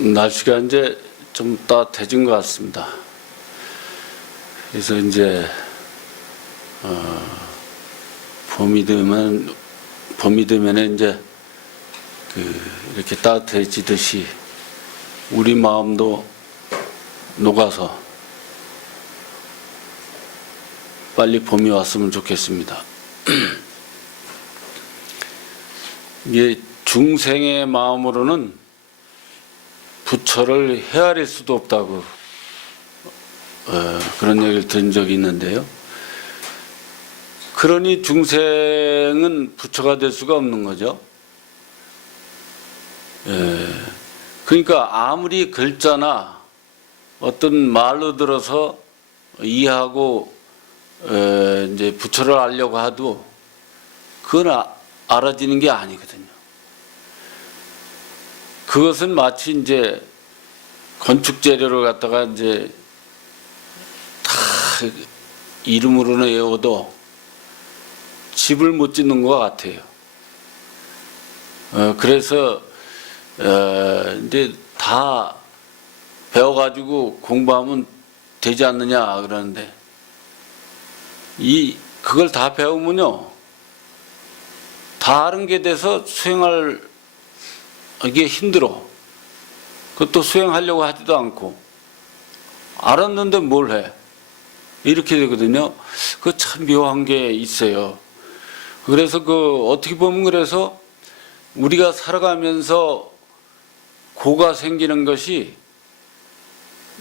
날씨가 이제 좀 따뜻해진 것 같습니다. 그래서 이제 봄이 되면 이제 이렇게 따뜻해지듯이 우리 마음도 녹아서 빨리 봄이 왔으면 좋겠습니다. 이게 중생의 마음으로는 부처를 헤아릴 수도 없다고 그런 얘기를 들은 적이 있는데요. 그러니 중생은 부처가 될 수가 없는 거죠. 그러니까 아무리 글자나 어떤 말로 들어서 이해하고 이제 부처를 알려고 해도 그건 알아지는 게 아니거든요. 그것은 마치 이제 건축 재료를 갖다가 이제 다 이름으로는 외워도 집을 못 짓는 것 같아요. 그래서 이제 다 배워가지고 공부하면 되지 않느냐 그러는데 그걸 다 배우면요 다른 게 돼서 수행할 이게 힘들어. 그것도 수행하려고 하지도 않고 알았는데 뭘 해? 이렇게 되거든요. 그 참 묘한 게 있어요. 그래서 어떻게 보면 그래서 우리가 살아가면서 고가 생기는 것이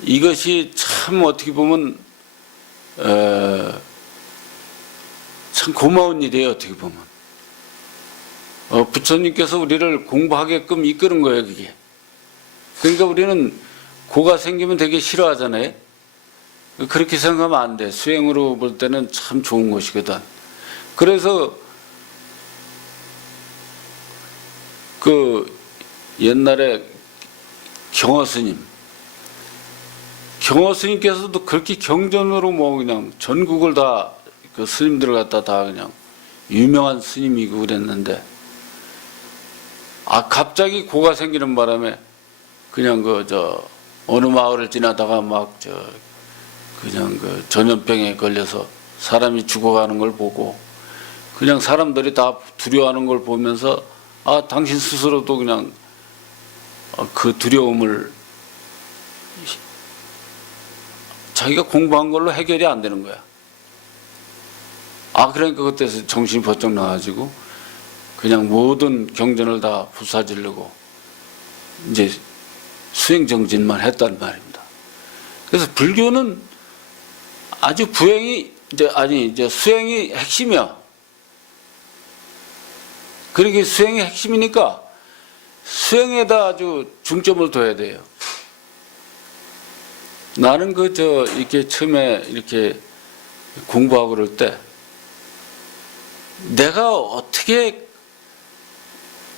이것이 참 어떻게 보면 참 고마운 일이에요. 어떻게 보면 부처님께서 우리를 공부하게끔 이끄는 거예요. 그게. 그러니까 우리는 고가 생기면 되게 싫어하잖아요. 그렇게 생각하면 안 돼. 수행으로 볼 때는 참 좋은 것이거든. 그래서 옛날에 경허스님께서도 그렇게 경전으로 뭐 그냥 전국을 다 그 스님들을 갖다 다 그냥 유명한 스님이고 그랬는데 갑자기 고가 생기는 바람에 그냥 어느 마을을 지나다가 그냥 전염병에 걸려서 사람이 죽어가는 걸 보고 그냥 사람들이 다 두려워하는 걸 보면서 당신 스스로도 그냥 그 두려움을 자기가 공부한 걸로 해결이 안 되는 거야. 그러니까 그때서 정신이 번쩍 나가지고 그냥 모든 경전을 다 부사지르고 이제 수행정진만 했단 말입니다. 그래서 불교는 아주 이제 수행이 핵심이야. 그러게 수행이 핵심이니까 수행에다 아주 중점을 둬야 돼요. 나는 이렇게 처음에 이렇게 공부하고 그럴 때 내가 어떻게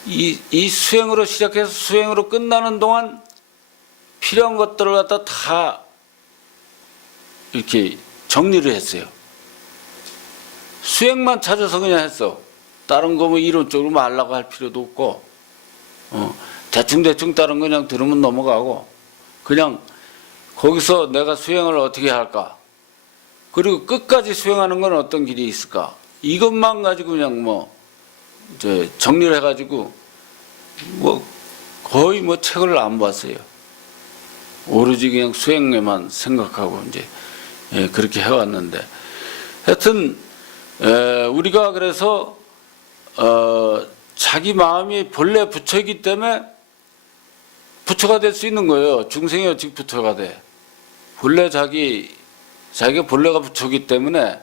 이 수행으로 시작해서 수행으로 끝나는 동안 필요한 것들을 갖다 다 이렇게 정리를 했어요. 수행만 찾아서 그냥 했어. 다른 거 이론적으로 말라고 할 필요도 없고, 대충 다른 거 그냥 들으면 넘어가고, 그냥 거기서 내가 수행을 어떻게 할까? 그리고 끝까지 수행하는 건 어떤 길이 있을까? 이것만 가지고 그냥 이제 정리를 해가지고 거의 책을 안 봤어요. 오로지 그냥 수행에만 생각하고 이제 그렇게 해왔는데 하여튼 우리가 그래서 자기 마음이 본래 부처이기 때문에 부처가 될 수 있는 거예요. 중생이 어떻게 부처가 돼? 본래 자기가 본래가 부처이기 때문에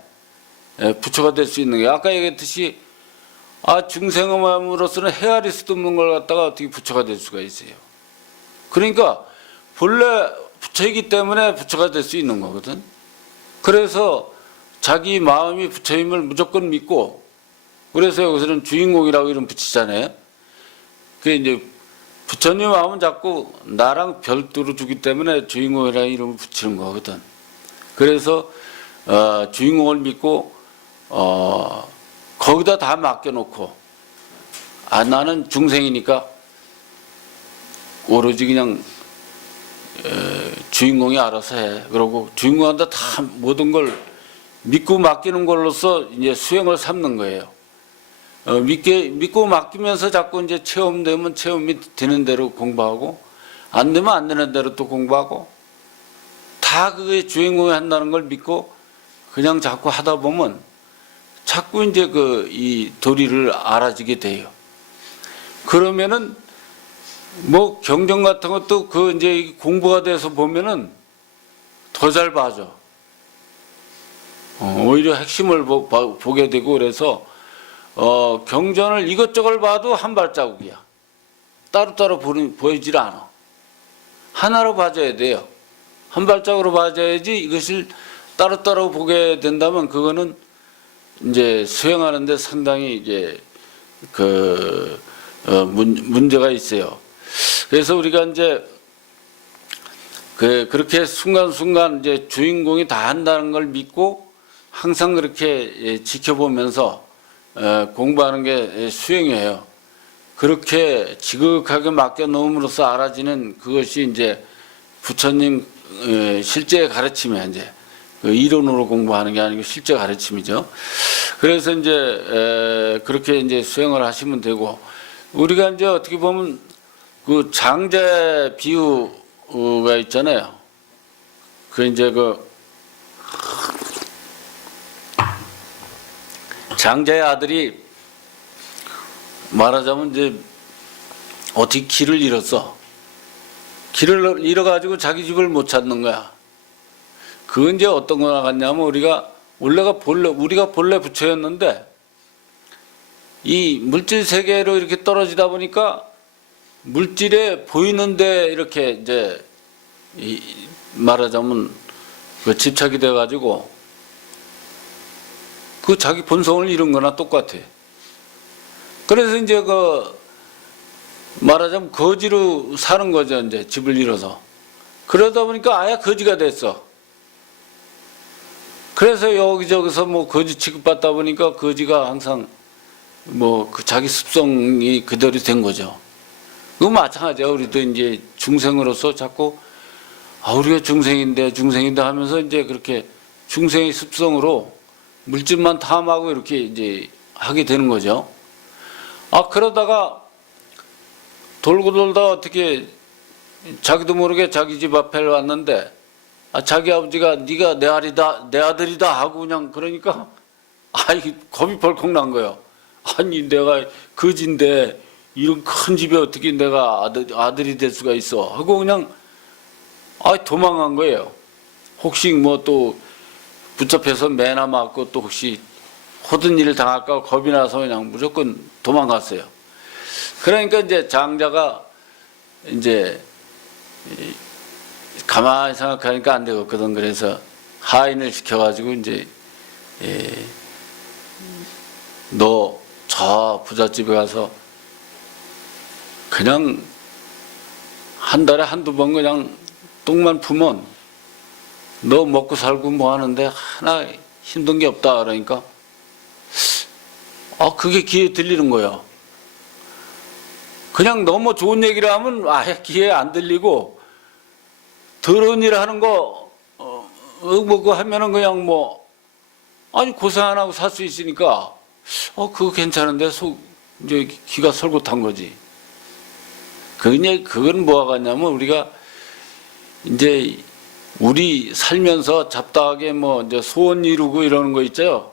부처가 될 수 있는 게 아까 얘기했듯이 중생의 마음으로서는 헤아릴 수도 없는 걸 갖다가 어떻게 부처가 될 수가 있어요. 그러니까 본래 부처이기 때문에 부처가 될 수 있는 거거든. 그래서 자기 마음이 부처임을 무조건 믿고 그래서 여기서는 주인공이라고 이름 붙이잖아요. 그 이제 부처님 마음은 자꾸 나랑 별도로 주기 때문에 주인공이라는 이름을 붙이는 거거든. 그래서 주인공을 믿고 거기다 다 맡겨놓고 나는 중생이니까 오로지 그냥 주인공이 알아서 해. 그러고 주인공한테 다 모든 걸 믿고 맡기는 걸로써 이제 수행을 삼는 거예요. 믿고 맡기면서 자꾸 이제 체험되면 체험이 되는 대로 공부하고, 안 되면 안 되는 대로 또 공부하고, 다 그게 주인공이 한다는 걸 믿고 그냥 자꾸 하다 보면 자꾸 이제 이 도리를 알아지게 돼요. 그러면은 뭐 경전 같은 것도 이제 공부가 돼서 보면은 더 잘 봐져. 오히려 핵심을 보게 되고, 그래서 경전을 이것저것 봐도 한 발자국이야. 따로따로 보이질 않아. 하나로 봐줘야 돼요. 한 발자국으로 봐줘야지. 이것을 따로따로 보게 된다면 그거는 이제 수행하는데 상당히 이제 문제가 있어요. 그래서 우리가 이제 그렇게 순간순간 이제 주인공이 다 한다는 걸 믿고 항상 그렇게 지켜보면서 공부하는 게 수행이에요. 그렇게 지극하게 맡겨놓음으로써 알아지는 그것이 이제 부처님 실제 가르침이야. 이제 이론으로 공부하는 게 아니고 실제 가르침이죠. 그래서 이제 그렇게 이제 수행을 하시면 되고, 우리가 이제 어떻게 보면 그 장자 비유가 있잖아요. 이제 장자의 아들이 말하자면 이제 어떻게 길을 잃었어. 길을 잃어가지고 자기 집을 못 찾는 거야. 그건 이제 어떤 거나 같냐면 우리가 본래 부처였는데 이 물질 세계로 이렇게 떨어지다 보니까 물질에 보이는데 이렇게 이제 말하자면 집착이 돼가지고 자기 본성을 잃은 거나 똑같아. 그래서 이제 말하자면 거지로 사는 거죠. 이제 집을 잃어서. 그러다 보니까 아예 거지가 됐어. 그래서 여기저기서 뭐 거지 취급받다 보니까 거지가 항상 자기 습성이 그대로 된 거죠. 그거 마찬가지야. 우리도 이제 중생으로서 자꾸 우리가 중생인데 하면서 이제 그렇게 중생의 습성으로 물질만 탐하고 이렇게 이제 하게 되는 거죠. 그러다가 돌고 돌다 어떻게 자기도 모르게 자기 집 앞에 왔는데 자기 아버지가 네가 내 아들이다 하고 그냥 그러니까 겁이 벌컥 난 거예요. 아니 내가 거지인데 이런 큰 집에 어떻게 내가 아들이 될 수가 있어 하고 그냥 도망간 거예요. 혹시 뭐 또 붙잡혀서 매나 맞고 또 혹시 호든 일을 당할까 겁이 나서 그냥 무조건 도망갔어요. 그러니까 이제 장자가 이제 가만히 생각하니까 안 되거든. 그래서 하인을 시켜가지고 이제 너 저 부잣집에 가서 그냥 한 달에 한두 번 그냥 똥만 풀면 너 먹고 살고 뭐 하는데 하나 힘든 게 없다. 그러니까 그게 귀에 들리는 거예요. 그냥 너무 좋은 얘기를 하면 아예 귀에 안 들리고, 더러운 일 하는 거 그거 하면은 그냥 고생 안 하고 살 수 있으니까 그거 괜찮은데 이제 귀가 설긋한 거지. 그건 뭐가 같냐면 우리가 이제 우리 살면서 잡다하게 이제 소원 이루고 이러는 거 있죠.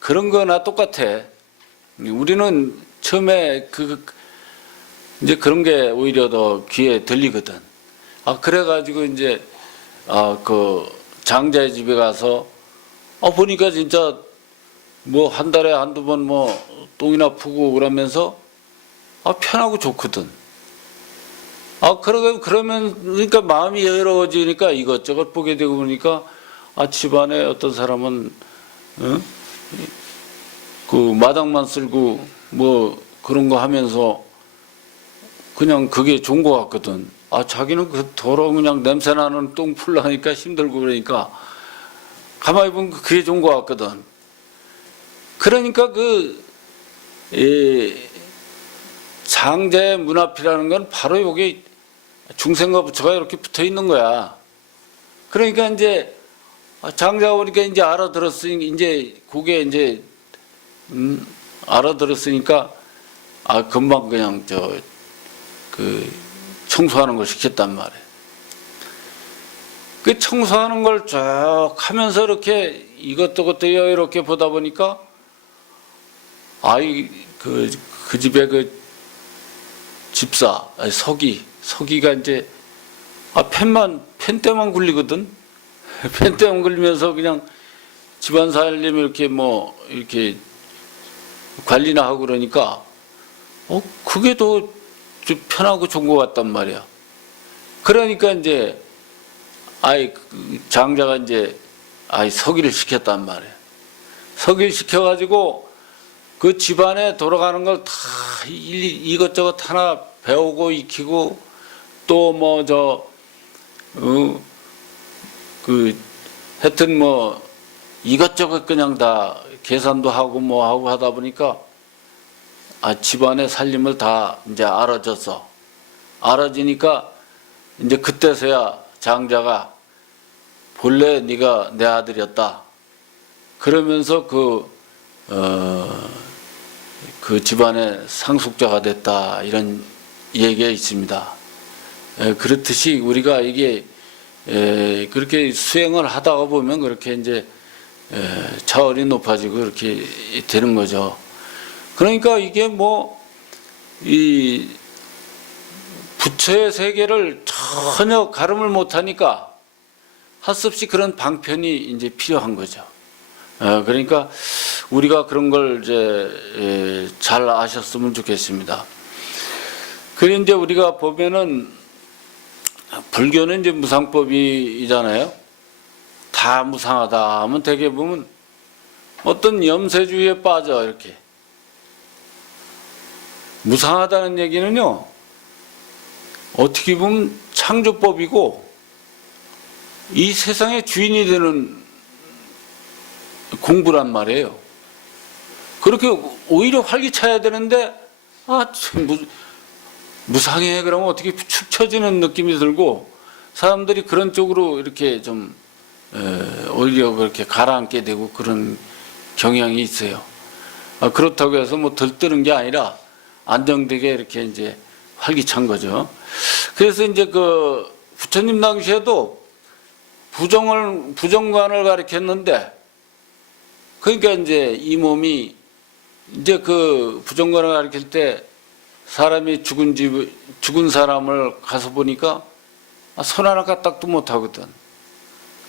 그런 거나 똑같아. 우리는 처음에 이제 그런 게 오히려 더 귀에 들리거든. 그래가지고 이제 장자의 집에 가서 보니까 진짜 한 달에 한두 번 똥이나 푸고 그러면서 편하고 좋거든. 그러니까 마음이 여유로워지니까 이것저것 보게 되고 보니까 집안에 어떤 사람은 마당만 쓸고 그런 거 하면서 그냥 그게 좋은 것 같거든. 자기는 더러운 그냥 냄새나는 똥 풀라니까 힘들고 그러니까 가만히 보면 그게 좋은 것 같거든. 그러니까 장자의 문 앞이라는 건 바로 요게 중생과 부처가 이렇게 붙어 있는 거야. 그러니까 이제 장자가 보니까 이제 알아들었으니 이제 그게 이제 알아들었으니까 금방 그냥 청소하는 걸 시켰단 말이에요. 그 청소하는 걸 쭉 하면서 이렇게 이것저것 이렇게 보다 보니까 그 집에 그 집사 서기가 이제 펜때만 굴리거든. 펜때만 굴리면서 그냥 집안 살림 이렇게 이렇게 관리나 하고 그러니까 그게 더 좀 편하고 좋은 것 같단 말이야. 그러니까 이제 장자가 이제 서기를 시켰단 말이야. 서기를 시켜가지고 그 집안에 돌아가는 걸 다 이것저것 하나 배우고 익히고 또 하여튼 이것저것 그냥 다 계산도 하고 하고 하다 보니까 집안의 살림을 다 이제 알아지니까 이제 그때서야 장자가 본래 네가 내 아들이었다. 그러면서 그 집안의 상속자가 됐다. 이런 얘기가 있습니다. 그렇듯이 우리가 이게 그렇게 수행을 하다가 보면 그렇게 이제 차원이 높아지고 그렇게 되는 거죠. 그러니까 이게 이 부처의 세계를 전혀 가름을 못하니까 할 수 없이 그런 방편이 이제 필요한 거죠. 그러니까 우리가 그런 걸 이제 잘 아셨으면 좋겠습니다. 그리고 이제 우리가 보면은 불교는 이제 무상법이잖아요. 다 무상하다 하면 대개 보면 어떤 염세주의에 빠져 이렇게. 무상하다는 얘기는요, 어떻게 보면 창조법이고 이 세상의 주인이 되는 공부란 말이에요. 그렇게 오히려 활기차야 되는데 무상해 그러면 어떻게 축 처지는 느낌이 들고 사람들이 그런 쪽으로 이렇게 좀 오히려 그렇게 가라앉게 되고 그런 경향이 있어요. 그렇다고 해서 들뜨는 게 아니라 안정되게 이렇게 이제 활기찬 거죠. 그래서 이제 그 부처님 당시에도 부정관을 가르쳤는데, 그러니까 이제 이 몸이 이제 그 부정관을 가르칠 때 사람이 죽은 사람을 가서 보니까 손 하나 까딱도 못 하거든.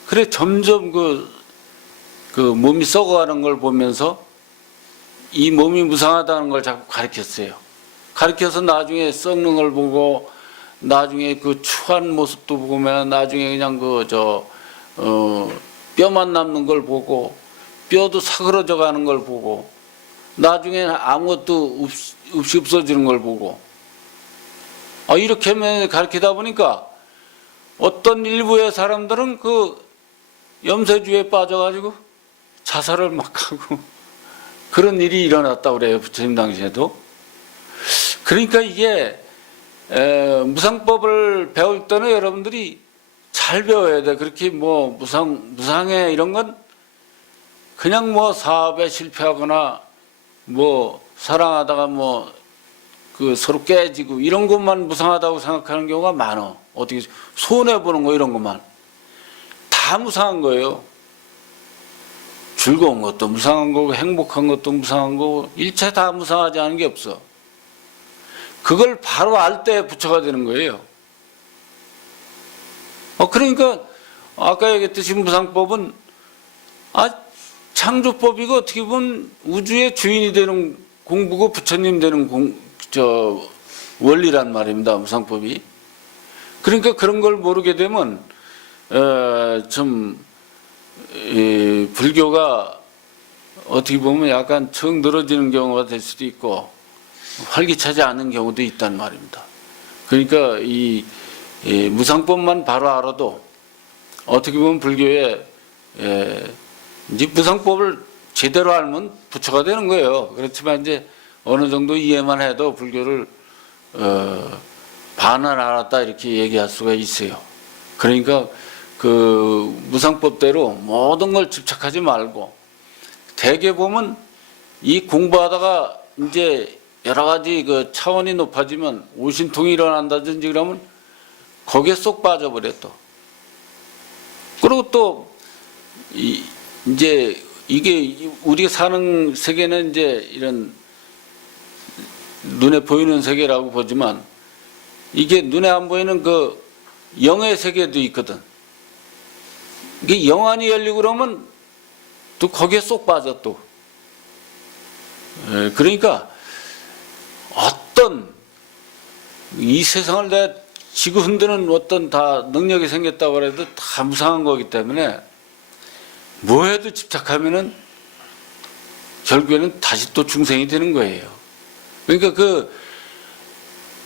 그래 점점 그 몸이 썩어가는 걸 보면서 이 몸이 무상하다는 걸 자꾸 가르쳤어요. 가르쳐서 나중에 썩는 걸 보고 나중에 그 추한 모습도 보면 나중에 그냥 뼈만 남는 걸 보고 뼈도 사그러져 가는 걸 보고 나중에 아무것도 없이 없어지는 걸 보고 이렇게 가르치다 보니까 어떤 일부의 사람들은 그 염세주의에 빠져가지고 자살을 막 하고 그런 일이 일어났다고 그래요. 부처님 당시에도. 그러니까 이게 무상법을 배울 때는 여러분들이 잘 배워야 돼. 그렇게 무상해 이런 건 그냥 사업에 실패하거나 사랑하다가 그 서로 깨지고 이런 것만 무상하다고 생각하는 경우가 많아. 어떻게 손해보는 거 이런 것만 다 무상한 거예요. 즐거운 것도 무상한 거고 행복한 것도 무상한 거고 일체 다 무상하지 않은 게 없어. 그걸 바로 알 때 부처가 되는 거예요. 그러니까 아까 얘기했듯이 무상법은 창조법이고 어떻게 보면 우주의 주인이 되는 공부고 부처님 되는 원리란 말입니다. 무상법이. 그러니까 그런 걸 모르게 되면 불교가 어떻게 보면 약간 청 늘어지는 경우가 될 수도 있고 활기차지 않은 경우도 있단 말입니다. 그러니까 이 무상법만 바로 알아도 어떻게 보면 불교에 이제 무상법을 제대로 알면 부처가 되는 거예요. 그렇지만 이제 어느 정도 이해만 해도 불교를 반은 알았다 이렇게 얘기할 수가 있어요. 그러니까 그 무상법대로 모든 걸 집착하지 말고 대개 보면 이 공부하다가 이제 여러 가지 그 차원이 높아지면 오신통이 일어난다든지 그러면 거기에 쏙 빠져버려 또. 그리고 또 이제 이게 우리가 사는 세계는 이제 이런 눈에 보이는 세계라고 보지만 이게 눈에 안 보이는 그 영의 세계도 있거든. 이게 영안이 열리고 그러면 또 거기에 쏙 빠져 또. 그러니까 어떤 이 세상을 내가 지구 흔드는 어떤 다 능력이 생겼다고 해도 다 무상한 거기 때문에 뭐 해도 집착하면은 결국에는 다시 또 중생이 되는 거예요. 그러니까 그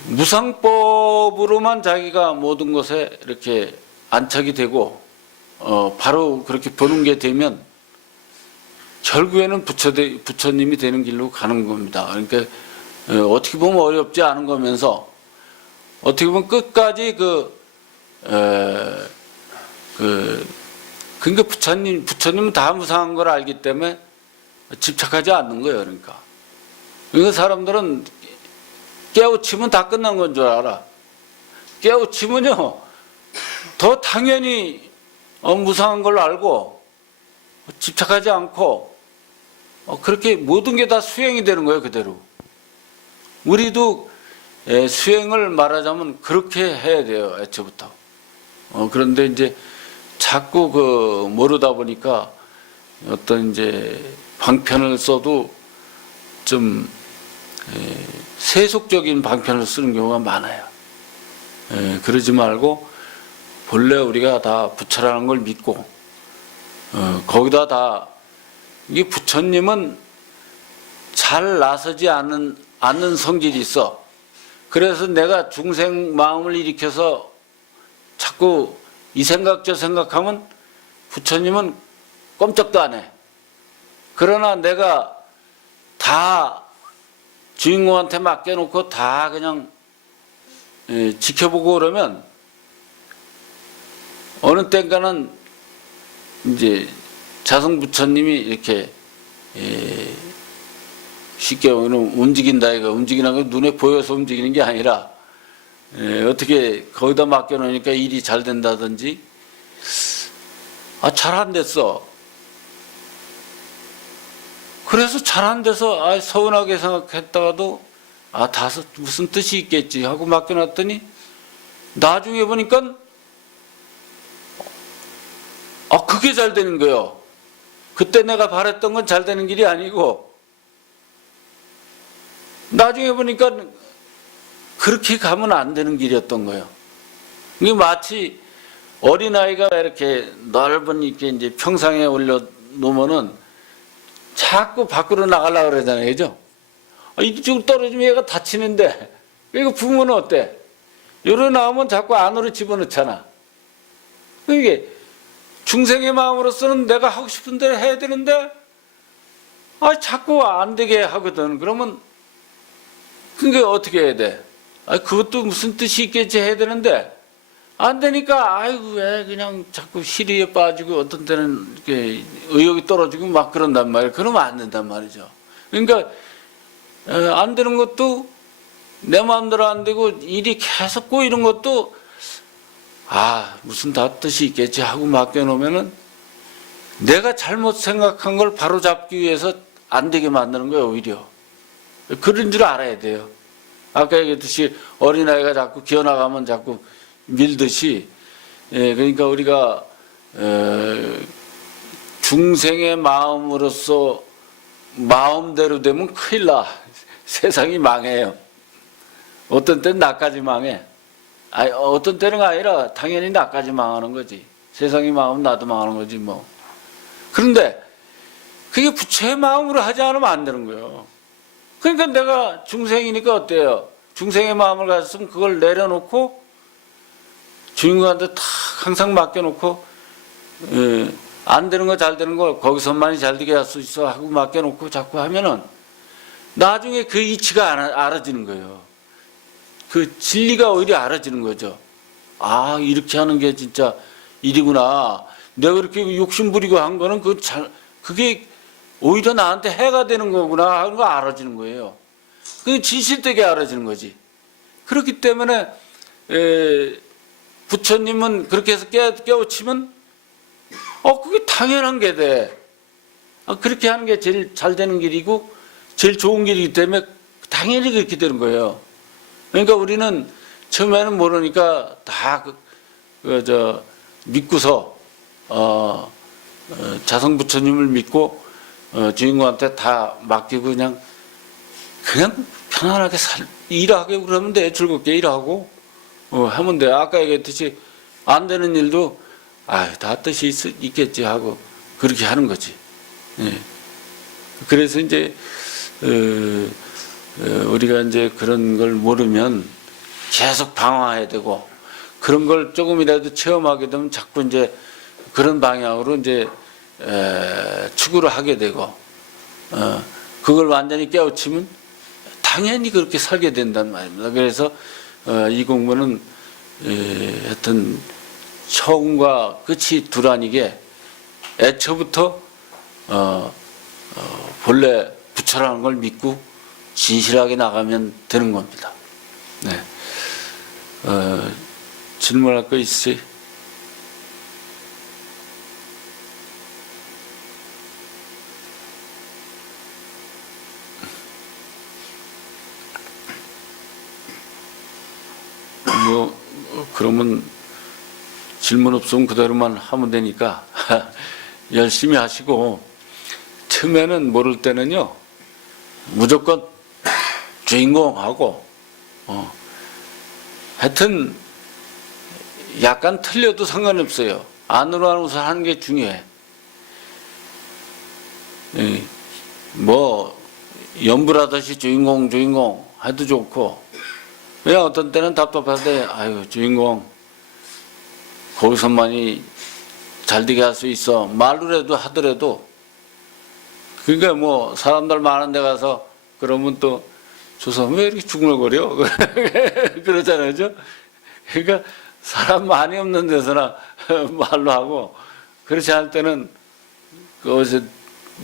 무상법으로만 자기가 모든 것에 이렇게 안착이 되고 바로 그렇게 보는 게 되면 결국에는 부처님이 되는 길로 가는 겁니다. 그러니까 어떻게 보면 어렵지 않은 거면서 어떻게 보면 끝까지 그러니까 부처님은 다 무상한 걸 알기 때문에 집착하지 않는 거예요. 그러니까 사람들은 깨우치면 다 끝난 건 줄 알아. 깨우치면요 더 당연히 무상한 걸 알고 집착하지 않고 그렇게 모든 게 다 수행이 되는 거예요. 그대로. 우리도 수행을 말하자면 그렇게 해야 돼요. 애초부터. 그런데 이제 자꾸 모르다 보니까 어떤 이제 방편을 써도 좀 세속적인 방편을 쓰는 경우가 많아요. 그러지 말고 본래 우리가 다 부처라는 걸 믿고 거기다 다 이 부처님은 잘 나서지 않는 성질이 있어. 그래서 내가 중생 마음을 일으켜서 자꾸 이 생각 저 생각하면 부처님은 꼼짝도 안 해. 그러나 내가 다 주인공한테 맡겨놓고 다 그냥 지켜보고 그러면 어느 땐가는 이제 자성 부처님이 이렇게 쉽게 움직인다 이거 움직이는 건 눈에 보여서 움직이는 게 아니라 어떻게 거기다 맡겨놓으니까 일이 잘 된다든지 잘 안 됐어. 그래서 잘 안 돼서 서운하게 생각했다가도 다 무슨 뜻이 있겠지 하고 맡겨놨더니 나중에 보니까 그게 잘 되는 거예요. 그때 내가 바랬던 건 잘 되는 길이 아니고 나중에 보니까 그렇게 가면 안 되는 길이었던 거예요. 이게 마치 어린아이가 이렇게 넓은 이렇게 이제 평상에 올려 놓으면은 자꾸 밖으로 나가려고 그러잖아요. 그죠? 이쪽으로 떨어지면 얘가 다치는데 이거 부모는 어때? 요로 나오면 자꾸 안으로 집어넣잖아. 이게 중생의 마음으로서는 내가 하고 싶은 대로 해야 되는데 자꾸 안 되게 하거든. 그러면 그게 어떻게 해야 돼? 그것도 무슨 뜻이 있겠지 해야 되는데 안 되니까 왜 그냥 자꾸 시리에 빠지고 어떤 때는 이렇게 의욕이 떨어지고 막 그런단 말이에요. 그러면 안 된단 말이죠. 그러니까 안 되는 것도 내 마음대로 안 되고 일이 계속 꼬이는 것도 무슨 다 뜻이 있겠지 하고 맡겨놓으면은 내가 잘못 생각한 걸 바로 잡기 위해서 안 되게 만드는 거예요. 오히려 그런 줄 알아야 돼요. 아까 얘기했듯이 어린아이가 자꾸 기어나가면 자꾸 밀듯이 그러니까 우리가 중생의 마음으로서 마음대로 되면 큰일 나. 세상이 망해요. 어떤 때는 나까지 망해. 어떤 때는 아니라 당연히 나까지 망하는 거지. 세상이 망하면 나도 망하는 거지 뭐. 그런데 그게 부처의 마음으로 하지 않으면 안 되는 거예요. 그러니까 내가 중생이니까 어때요? 중생의 마음을 가졌으면 그걸 내려놓고 주인공한테 다 항상 맡겨놓고 안 되는 거 잘 되는 거 거기서만이 잘 되게 할 수 있어 하고 맡겨놓고 자꾸 하면은 나중에 그 이치가 알아지는 거예요. 그 진리가 오히려 알아지는 거죠. 아, 이렇게 하는 게 진짜 일이구나. 내가 그렇게 욕심 부리고 한 거는 그게 오히려 나한테 해가 되는 거구나 하는 거 알아지는 거예요. 그게 진실되게 알아지는 거지. 그렇기 때문에 부처님은 그렇게 해서 깨우치면 그게 당연한 게 돼. 그렇게 하는 게 제일 잘 되는 길이고 제일 좋은 길이기 때문에 당연히 그렇게 되는 거예요. 그러니까 우리는 처음에는 모르니까 다 믿고서 자성 부처님을 믿고 주인공한테 다 맡기고 그냥 편안하게 일하게 그러면 돼. 즐겁게 일하고 하면 돼. 아까 얘기했듯이 안 되는 일도 다 뜻이 있겠지 하고 그렇게 하는 거지. 예. 그래서 이제 우리가 이제 그런 걸 모르면 계속 방황해야 되고 그런 걸 조금이라도 체험하게 되면 자꾸 이제 그런 방향으로 이제 추구를 하게 되고 그걸 완전히 깨우치면 당연히 그렇게 살게 된단 말입니다. 그래서 이 공부는 하여튼 처음과 끝이 두라니게 애초부터 본래 부처라는 걸 믿고 진실하게 나가면 되는 겁니다. 네. 질문할 거 있으세요? 그러면 질문 없으면 그대로만 하면 되니까 열심히 하시고 처음에는 모를 때는요 무조건 주인공하고 하여튼 약간 틀려도 상관없어요. 안으로 하는 우선 하는 게 중요해. 뭐 연불하듯이 주인공 해도 좋고 그냥 어떤 때는 답답할 때 주인공 거기서만이 잘 되게 할 수 있어 말로라도 하더라도 그러니까 뭐 사람들 많은 데 가서 그러면 또 저 사람 왜 이렇게 중얼거려 그러잖아요. 그죠? 그러니까 사람 많이 없는 데서나 말로 하고 그렇지 않을 때는 어디서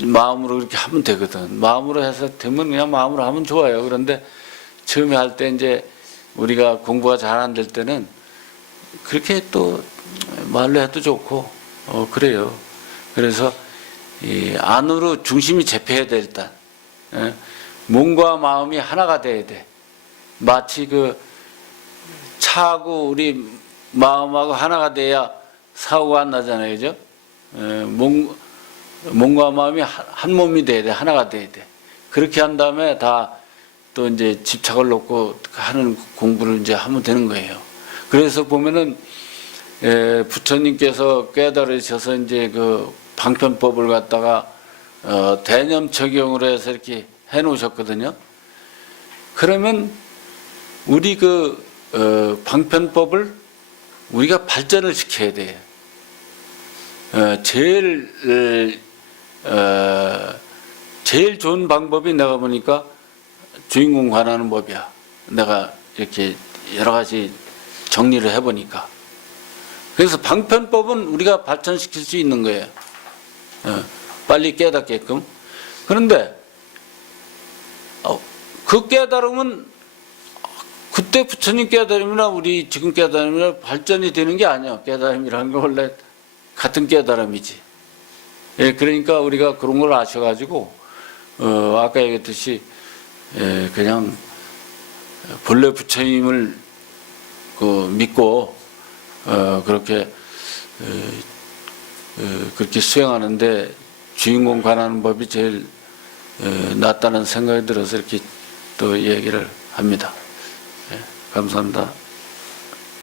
마음으로 그렇게 하면 되거든. 마음으로 해서 되면 그냥 마음으로 하면 좋아요. 그런데 처음에 할 때 이제 우리가 공부가 잘 안 될 때는 그렇게 또 말로 해도 좋고 그래요. 그래서 이 안으로 중심이 잡혀야 돼. 일단 몸과 마음이 하나가 돼야 돼. 마치 그 차하고 우리 마음하고 하나가 돼야 사고가 안 나잖아요. 그죠? 몸과 마음이 한 몸이 돼야 돼. 하나가 돼야 돼. 그렇게 한 다음에 다 또 이제 집착을 놓고 하는 공부를 이제 하면 되는 거예요. 그래서 보면은 부처님께서 깨달으셔서 이제 그 방편법을 갖다가 대념 적용으로 해서 이렇게 해 놓으셨거든요. 그러면 우리 그 방편법을 우리가 발전을 시켜야 돼요. 제일 좋은 방법이 내가 보니까 주인공 관하는 법이야. 내가 이렇게 여러 가지 정리를 해보니까. 그래서 방편법은 우리가 발전시킬 수 있는 거예요. 빨리 깨닫게끔. 그런데 그 깨달음은 그때 부처님 깨달음이나 우리 지금 깨달음이나 발전이 되는 게 아니야. 깨달음이라는 건 원래 같은 깨달음이지. 그러니까 우리가 그런 걸 아셔가지고 아까 얘기했듯이 그냥 본래 부처님을 믿고 그렇게 수행하는데 주인공 관하는 법이 제일 낫다는 생각이 들어서 이렇게 또 얘기를 합니다. 감사합니다.